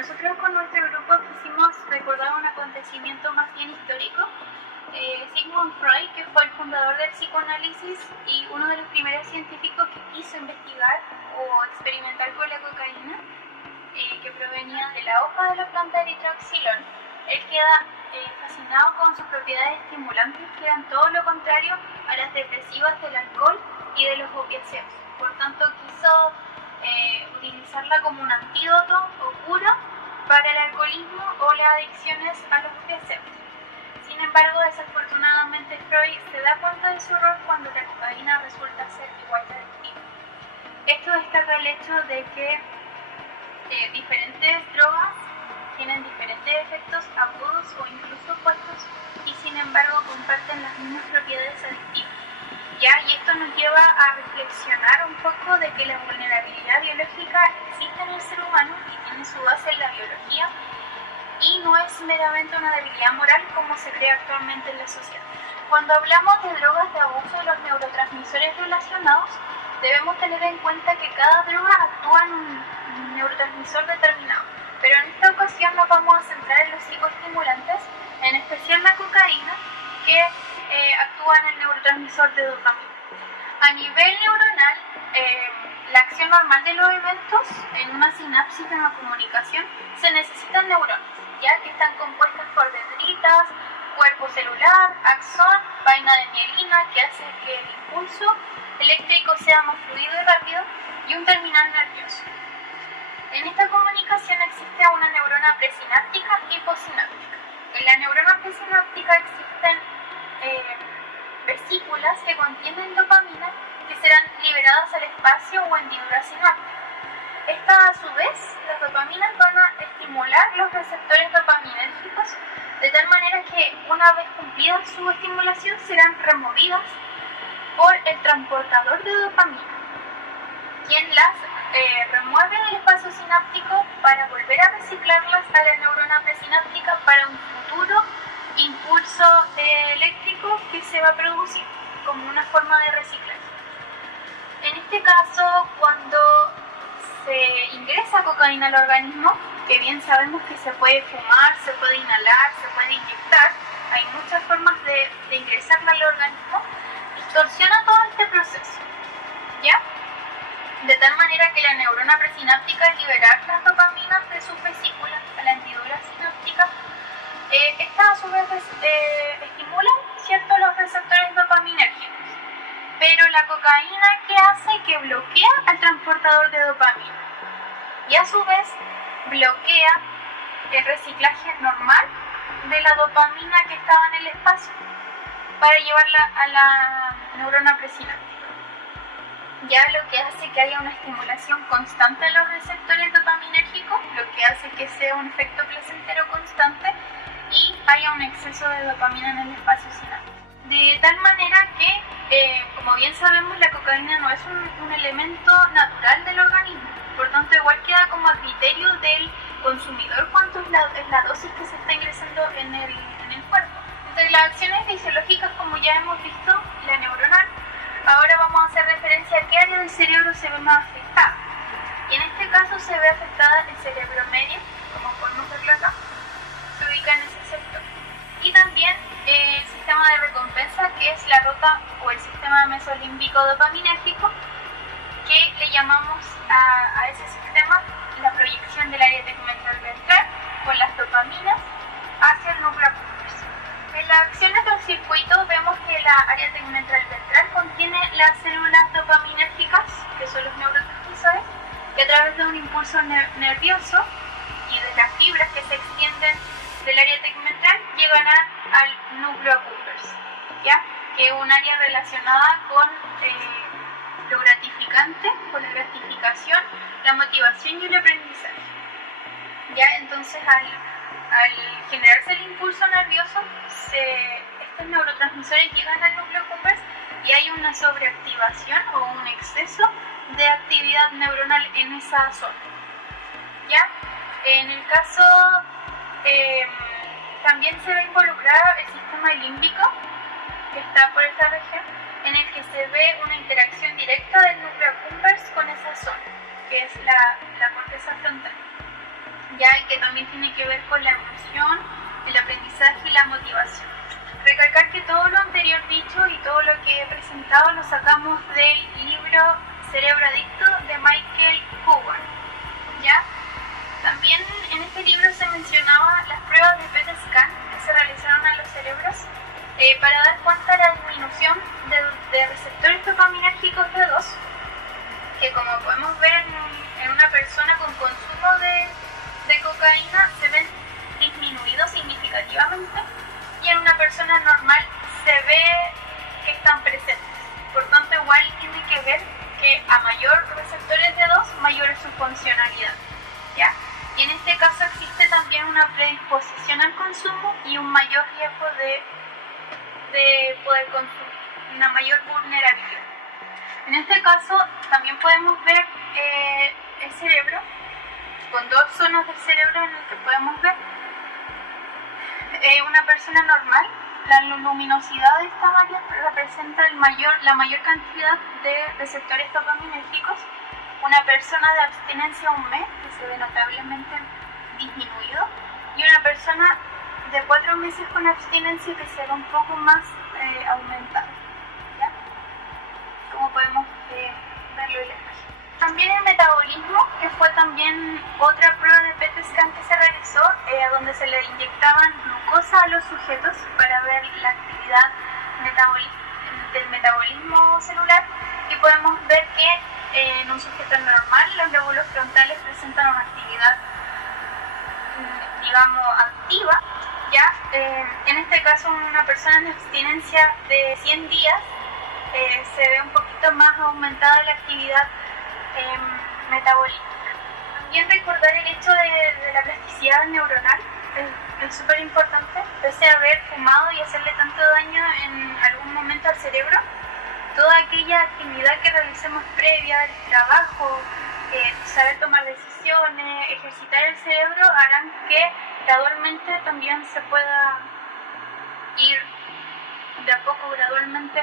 Nosotros con nuestro grupo quisimos recordar un acontecimiento más bien histórico. Sigmund Freud, que fue el fundador del psicoanálisis y uno de los primeros científicos que quiso investigar o experimentar con la cocaína, que provenía de la hoja de la planta eritroxilón, él queda fascinado con sus propiedades estimulantes, que eran todo lo contrario a las depresivas del alcohol y de los opiáceos. Por tanto, quiso utilizarla como un antídoto o cura para el alcoholismo o las adicciones a los opiáceos. Sin embargo, desafortunadamente Freud se da cuenta de su error cuando la cocaína resulta ser igual de adictiva. Esto destaca el hecho de que diferentes drogas tienen diferentes efectos agudos o incluso opuestos y sin embargo comparten las mismas propiedades adictivas. Y esto nos lleva a reflexionar un poco de que la vulnerabilidad biológica existe en el ser humano y tiene su base en la biología y no es meramente una debilidad moral como se cree actualmente en la sociedad. Cuando hablamos de drogas de abuso de los neurotransmisores relacionados, debemos tener en cuenta que cada droga actúa en un neurotransmisor determinado, pero en esta ocasión nos vamos a centrar en los psicoestimulantes, en especial la cocaína, que actúa en el neurotransmisor de dopamina. A nivel neuronal, la acción normal de los eventos en una sinapsis de una comunicación se necesitan neuronas, ya que están compuestas por dendritas, cuerpo celular, axón, vaina de mielina, que hace que el impulso eléctrico sea más fluido y rápido, y un terminal nervioso. En esta comunicación existe una neurona presináptica y postsináptica. En la neurona presináptica existen vesículas que contienen dopamina que serán liberadas al espacio o hendiduras sinápticas. Estas, a su vez, las dopaminas van a estimular los receptores dopaminérgicos de tal manera que, una vez cumplida su estimulación, serán removidas por el transportador de dopamina, quien las remueve en el espacio sináptico para volver a reciclarlas a la neurona presináptica para un futuro impulso eléctrico que se va a producir como una forma de reciclaje. En este caso, cuando se ingresa cocaína al organismo, que bien sabemos que se puede fumar, se puede inhalar, se puede inyectar, hay muchas formas de ingresarla al organismo, distorsiona todo este proceso, ¿ya? De tal manera que la neurona presináptica, al liberar las dopaminas de sus vesículas a la hendidura sináptica, estas a su vez estimulan, ¿cierto?, los receptores dopaminérgicos. Pero la cocaína, ¿qué hace? Que bloquea al transportador de dopamina y a su vez bloquea el reciclaje normal de la dopamina que estaba en el espacio para llevarla a la neurona presináptica. Ya lo que hace que haya una estimulación constante en los receptores dopaminérgicos, lo que hace que sea un efecto placentero constante y haya un exceso de dopamina en el espacio sináptico. De tal manera que, como bien sabemos, la cocaína no es un elemento natural del organismo, por tanto igual queda como a criterio del consumidor cuánto es la dosis que se está ingresando en el cuerpo. Entre las acciones fisiológicas, como ya hemos visto, la neuronal, ahora vamos a hacer referencia a qué área del cerebro se ve más afectada. Y en este caso se ve afectada el cerebro medio, como podemos verlo acá, se ubica en ese sector. Y también el sistema de recompensa, que es la ruta o el sistema mesolímbico dopaminérgico, que le llamamos a ese sistema la proyección del área tegmental ventral con las dopaminas hacia el núcleo accumbens. En las acciones del circuito vemos que la área tegmental ventral contiene las células dopaminérgicas, que son los neurotransmisores, que a través de un impulso nervioso y de las fibras que se extienden del área tegmental llegan al núcleo accumbens, ¿ya? Que es un área relacionada con lo gratificante, con la gratificación, la motivación y el aprendizaje. ¿Ya? Entonces, al generarse el impulso nervioso, estos neurotransmisores llegan al núcleo accumbens y hay una sobreactivación o un exceso de actividad neuronal en esa zona. ¿Ya? En el caso también se ve involucrado el sistema límbico, que está por esta región, en el que se ve una interacción directa del núcleo accumbens con esa zona, que es la corteza frontal. ya que también tiene que ver con la emoción, el aprendizaje y la motivación. Recalcar que todo lo anterior dicho y todo lo que he presentado lo sacamos del libro Cerebro Adicto de Michael Cowan, ¿ya? También en este libro se mencionaba las pruebas de PET scan que se realizaron a los cerebros para dar cuenta de la disminución de receptores dopaminérgicos T2, que como podemos ver en una persona con consumo de cocaína se ven disminuidos significativamente, y en una persona normal se ve que están presentes. Por tanto, igual tiene que ver que a mayor receptores T2, mayor es su funcionalidad, ¿ya? Y en este caso existe también una predisposición al consumo y un mayor riesgo de poder consumir, una mayor vulnerabilidad. En este caso también podemos ver el cerebro con dos zonas del cerebro en el que podemos ver una persona normal. La luminosidad de esta área representa la mayor cantidad de receptores dopaminérgicos. Una persona de abstinencia un mes, que se ve notablemente disminuido, y una persona de 4 meses con abstinencia que se ve un poco más aumentado, ¿ya? Como podemos verlo en la imagen. También el metabolismo, que fue también otra prueba de PET scan que se realizó, donde se le inyectaban glucosa a los sujetos para ver la actividad del metabolismo celular, y podemos ver que en un sujeto normal los lóbulos frontales presentan una actividad, digamos, activa, ¿ya? En este caso, una persona en abstinencia de 100 días se ve un poquito más aumentada la actividad metabólica. También recordar el hecho de la plasticidad neuronal es súper importante. Pese a haber fumado y hacerle tanto daño en algún momento al cerebro, toda aquella actividad que realicemos previa, el trabajo, saber tomar decisiones, ejercitar el cerebro, harán que gradualmente también se pueda ir de a poco, gradualmente,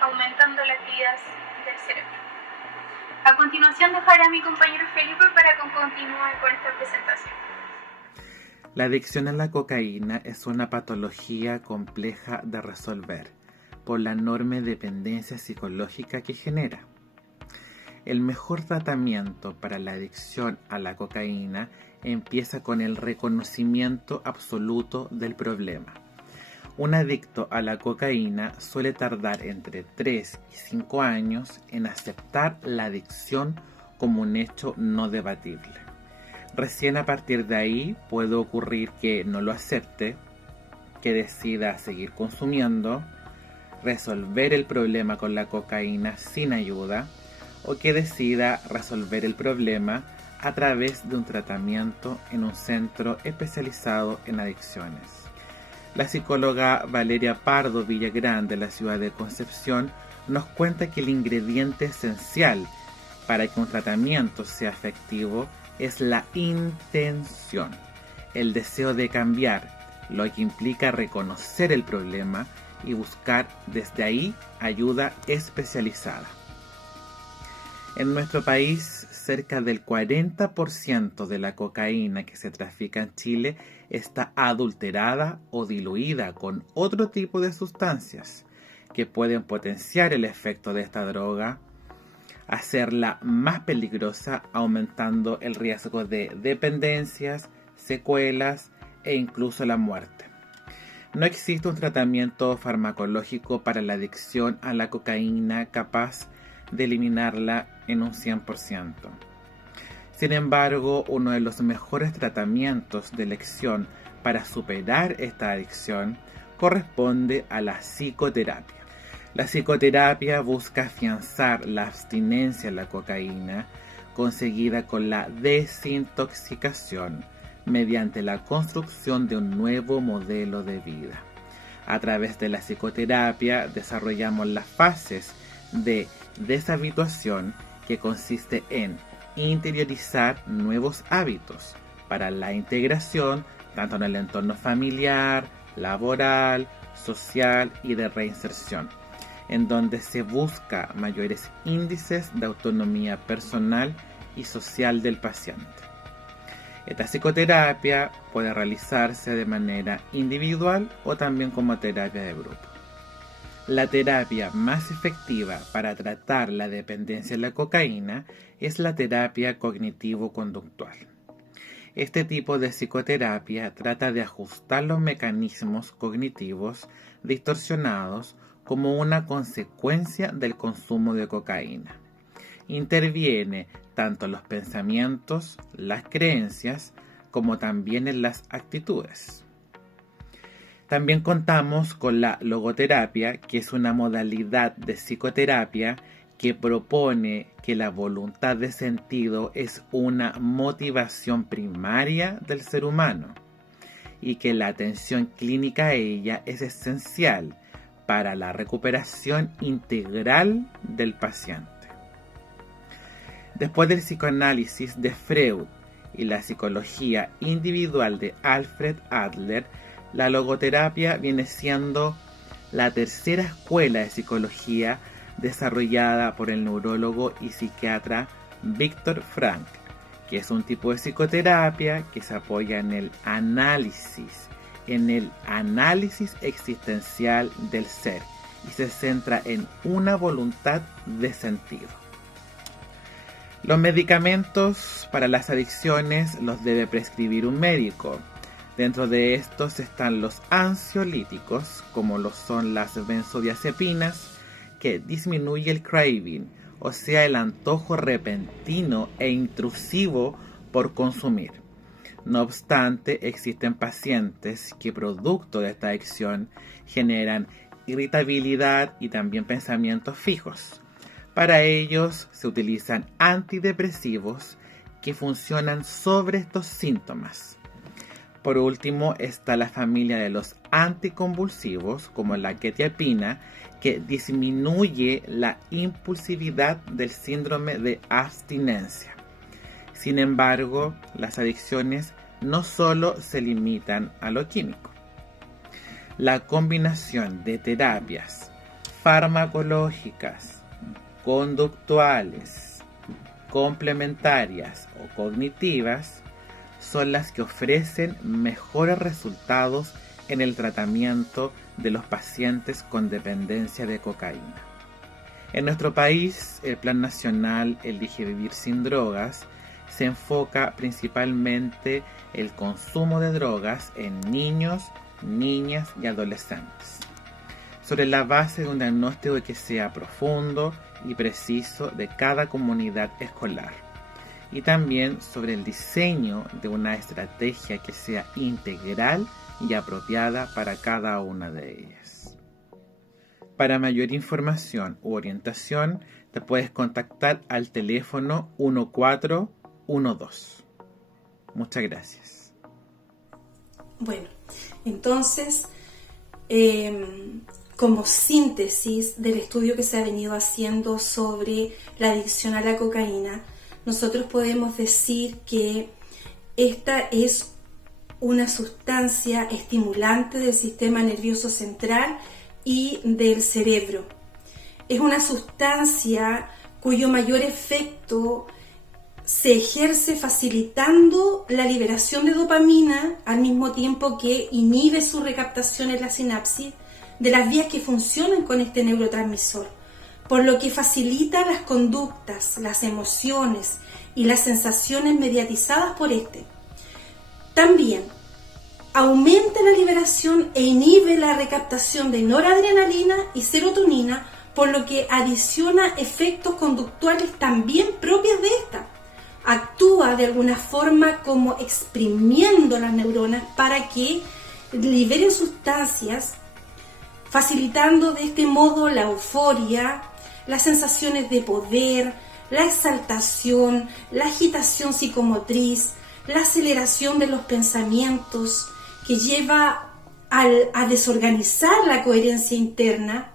aumentando la actividad del cerebro. A continuación dejaré a mi compañero Felipe para que continúe con esta presentación. La adicción a la cocaína es una patología compleja de resolver por la enorme dependencia psicológica que genera. El mejor tratamiento para la adicción a la cocaína empieza con el reconocimiento absoluto del problema. Un adicto a la cocaína suele tardar entre 3 y 5 años en aceptar la adicción como un hecho no debatible. Recién a partir de ahí puede ocurrir que no lo acepte, que decida seguir consumiendo, resolver el problema con la cocaína sin ayuda, o que decida resolver el problema a través de un tratamiento en un centro especializado en adicciones. La psicóloga Valeria Pardo Villagrán de la ciudad de Concepción nos cuenta que el ingrediente esencial para que un tratamiento sea efectivo es la intención, el deseo de cambiar, lo que implica reconocer el problema y buscar desde ahí ayuda especializada. En nuestro país, cerca del 40% de la cocaína que se trafica en Chile está adulterada o diluida con otro tipo de sustancias que pueden potenciar el efecto de esta droga, hacerla más peligrosa, aumentando el riesgo de dependencias, secuelas e incluso la muerte. No existe un tratamiento farmacológico para la adicción a la cocaína capaz de eliminarla en un 100%. Sin embargo, uno de los mejores tratamientos de elección para superar esta adicción corresponde a la psicoterapia. La psicoterapia busca afianzar la abstinencia a la cocaína conseguida con la desintoxicación mediante la construcción de un nuevo modelo de vida. A través de la psicoterapia desarrollamos las fases de deshabituación, que consiste en interiorizar nuevos hábitos para la integración tanto en el entorno familiar, laboral, social y de reinserción, en donde se busca mayores índices de autonomía personal y social del paciente. Esta psicoterapia puede realizarse de manera individual o también como terapia de grupo. La terapia más efectiva para tratar la dependencia de la cocaína es la terapia cognitivo-conductual. Este tipo de psicoterapia trata de ajustar los mecanismos cognitivos distorsionados como una consecuencia del consumo de cocaína. Interviene tanto en los pensamientos, las creencias, como también en las actitudes. También contamos con la logoterapia, que es una modalidad de psicoterapia que propone que la voluntad de sentido es una motivación primaria del ser humano y que la atención clínica a ella es esencial para la recuperación integral del paciente. Después del psicoanálisis de Freud y la psicología individual de Alfred Adler, la logoterapia viene siendo la tercera escuela de psicología desarrollada por el neurólogo y psiquiatra Viktor Frankl, que es un tipo de psicoterapia que se apoya en el análisis existencial del ser y se centra en una voluntad de sentido. Los medicamentos para las adicciones los debe prescribir un médico. Dentro de estos están los ansiolíticos, como lo son las benzodiazepinas, que disminuye el craving, o sea, el antojo repentino e intrusivo por consumir. No obstante, existen pacientes que producto de esta adicción generan irritabilidad y también pensamientos fijos. Para ellos se utilizan antidepresivos que funcionan sobre estos síntomas. Por último está la familia de los anticonvulsivos, como la quetiapina, que disminuye la impulsividad del síndrome de abstinencia. Sin embargo, las adicciones no solo se limitan a lo químico. La combinación de terapias farmacológicas, conductuales, complementarias o cognitivas son las que ofrecen mejores resultados en el tratamiento de los pacientes con dependencia de cocaína. En nuestro país, el Plan Nacional Elige Vivir Sin Drogas se enfoca principalmente el consumo de drogas en niños, niñas y adolescentes, sobre la base de un diagnóstico que sea profundo y preciso de cada comunidad escolar, y también sobre el diseño de una estrategia que sea integral y apropiada para cada una de ellas. Para mayor información u orientación, te puedes contactar al teléfono 1412. Muchas gracias. Bueno, entonces, como síntesis del estudio que se ha venido haciendo sobre la adicción a la cocaína, nosotros podemos decir que esta es una sustancia estimulante del sistema nervioso central y del cerebro. Es una sustancia cuyo mayor efecto se ejerce facilitando la liberación de dopamina al mismo tiempo que inhibe su recaptación en la sinapsis de las vías que funcionan con este neurotransmisor, por lo que facilita las conductas, las emociones y las sensaciones mediatizadas por este. También aumenta la liberación e inhibe la recaptación de noradrenalina y serotonina, por lo que adiciona efectos conductuales también propios de esta. Actúa de alguna forma como exprimiendo las neuronas para que liberen sustancias, facilitando de este modo la euforia, las sensaciones de poder, la exaltación, la agitación psicomotriz, la aceleración de los pensamientos, que lleva a desorganizar la coherencia interna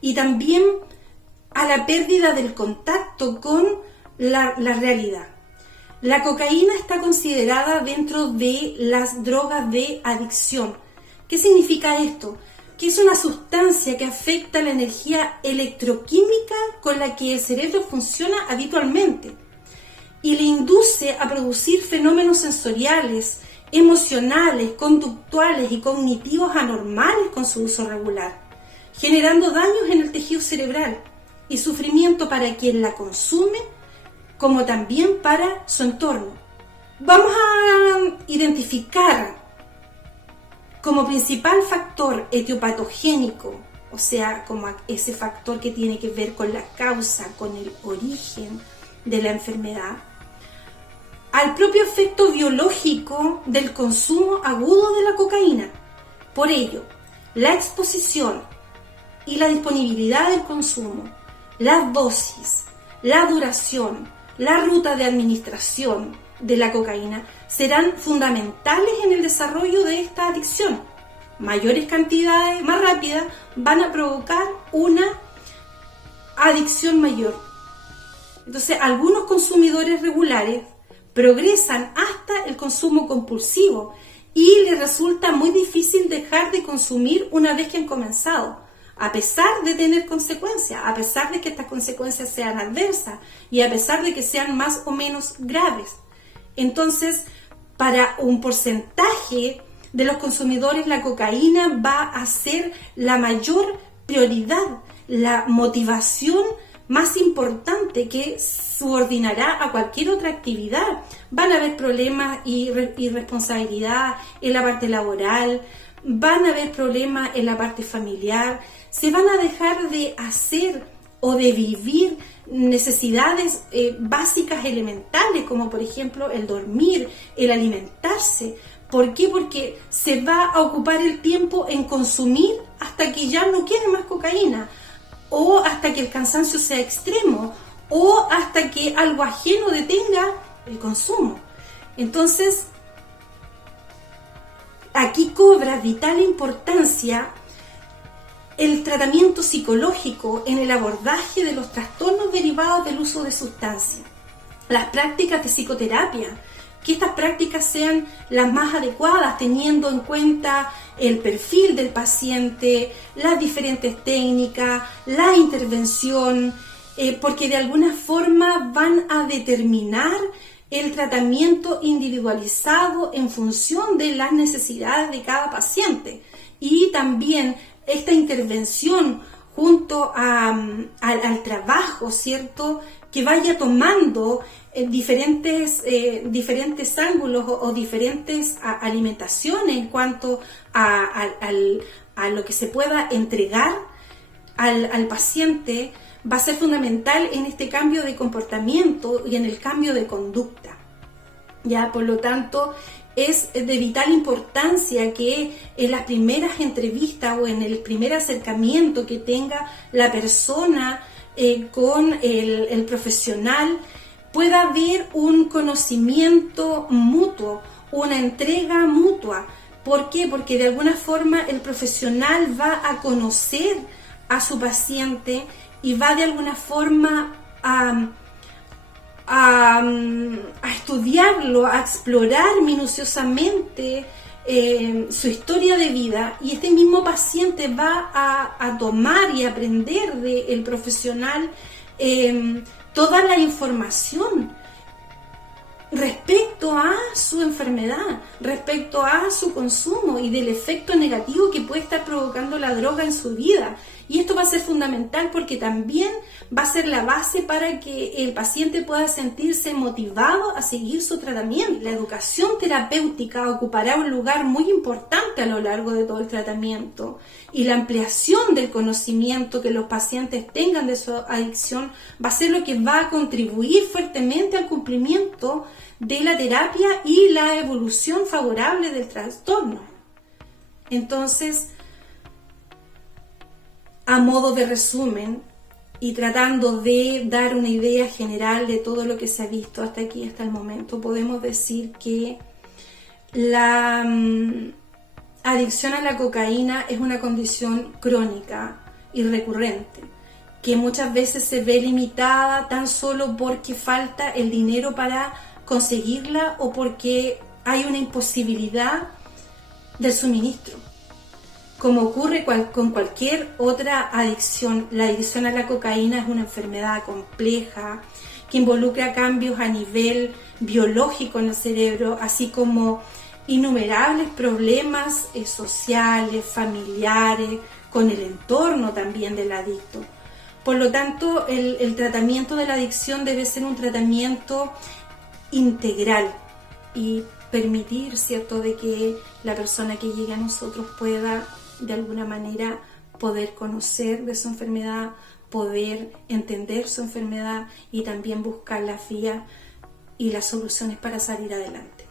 y también a la pérdida del contacto con la realidad. La cocaína está considerada dentro de las drogas de adicción. ¿Qué significa esto? Que es una sustancia que afecta la energía electroquímica con la que el cerebro funciona habitualmente. y le induce a producir fenómenos sensoriales, emocionales, conductuales y cognitivos anormales con su uso regular, generando daños en el tejido cerebral y sufrimiento para quien la consume, como también para su entorno. Vamos a identificar como principal factor etiopatogénico, o sea, como ese factor que tiene que ver con la causa, con el origen de la enfermedad, al propio efecto biológico del consumo agudo de la cocaína. Por ello, la exposición y la disponibilidad del consumo, las dosis, la duración, la ruta de administración de la cocaína serán fundamentales en el desarrollo de esta adicción. Mayores cantidades, más rápidas, van a provocar una adicción mayor. Entonces, algunos consumidores regulares progresan hasta el consumo compulsivo y les resulta muy difícil dejar de consumir una vez que han comenzado, a pesar de tener consecuencias, a pesar de que estas consecuencias sean adversas y a pesar de que sean más o menos graves. Entonces, para un porcentaje de los consumidores, la cocaína va a ser la mayor prioridad, la motivación más importante que subordinará a cualquier otra actividad. Van a haber problemas y responsabilidad en la parte laboral, van a haber problemas en la parte familiar, se van a dejar de hacer o de vivir necesidades básicas elementales, como por ejemplo el dormir, el alimentarse. ¿Por qué? Porque se va a ocupar el tiempo en consumir hasta que ya no quede más cocaína, o hasta que el cansancio sea extremo, o hasta que algo ajeno detenga el consumo. Entonces, aquí cobra vital importancia el tratamiento psicológico en el abordaje de los trastornos derivados del uso de sustancias. Las prácticas de psicoterapia, que estas prácticas sean las más adecuadas, teniendo en cuenta el perfil del paciente, las diferentes técnicas, la intervención, porque de alguna forma van a determinar el tratamiento individualizado en función de las necesidades de cada paciente. Y también esta intervención junto al trabajo, ¿cierto?, que vaya tomando diferentes ángulos o diferentes alimentaciones en cuanto a lo que se pueda entregar al paciente, va a ser fundamental en este cambio de comportamiento y en el cambio de conducta. Ya, por lo tanto, es de vital importancia que en las primeras entrevistas o en el primer acercamiento que tenga la persona con el profesional, pueda haber un conocimiento mutuo, una entrega mutua. ¿Por qué? Porque de alguna forma el profesional va a conocer a su paciente y va de alguna forma a estudiarlo, a explorar minuciosamente su historia de vida, y este mismo paciente va a tomar y aprender del profesional toda la información respecto a su enfermedad, respecto a su consumo y del efecto negativo que puede estar provocando la droga en su vida. Y esto va a ser fundamental porque también va a ser la base para que el paciente pueda sentirse motivado a seguir su tratamiento. La educación terapéutica ocupará un lugar muy importante a lo largo de todo el tratamiento, y la ampliación del conocimiento que los pacientes tengan de su adicción va a ser lo que va a contribuir fuertemente al cumplimiento de la terapia y la evolución favorable del trastorno. Entonces, a modo de resumen y tratando de dar una idea general de todo lo que se ha visto hasta aquí, hasta el momento, podemos decir que la adicción a la cocaína es una condición crónica y recurrente, que muchas veces se ve limitada tan solo porque falta el dinero para conseguirla o porque hay una imposibilidad del suministro. Como ocurre con cualquier otra adicción, la adicción a la cocaína es una enfermedad compleja que involucra cambios a nivel biológico en el cerebro, así como innumerables problemas sociales, familiares, con el entorno también del adicto. Por lo tanto, el tratamiento de la adicción debe ser un tratamiento integral y permitir, ¿cierto?, de que la persona que llegue a nosotros pueda, de alguna manera, poder conocer de su enfermedad, poder entender su enfermedad y también buscar las vías y las soluciones para salir adelante.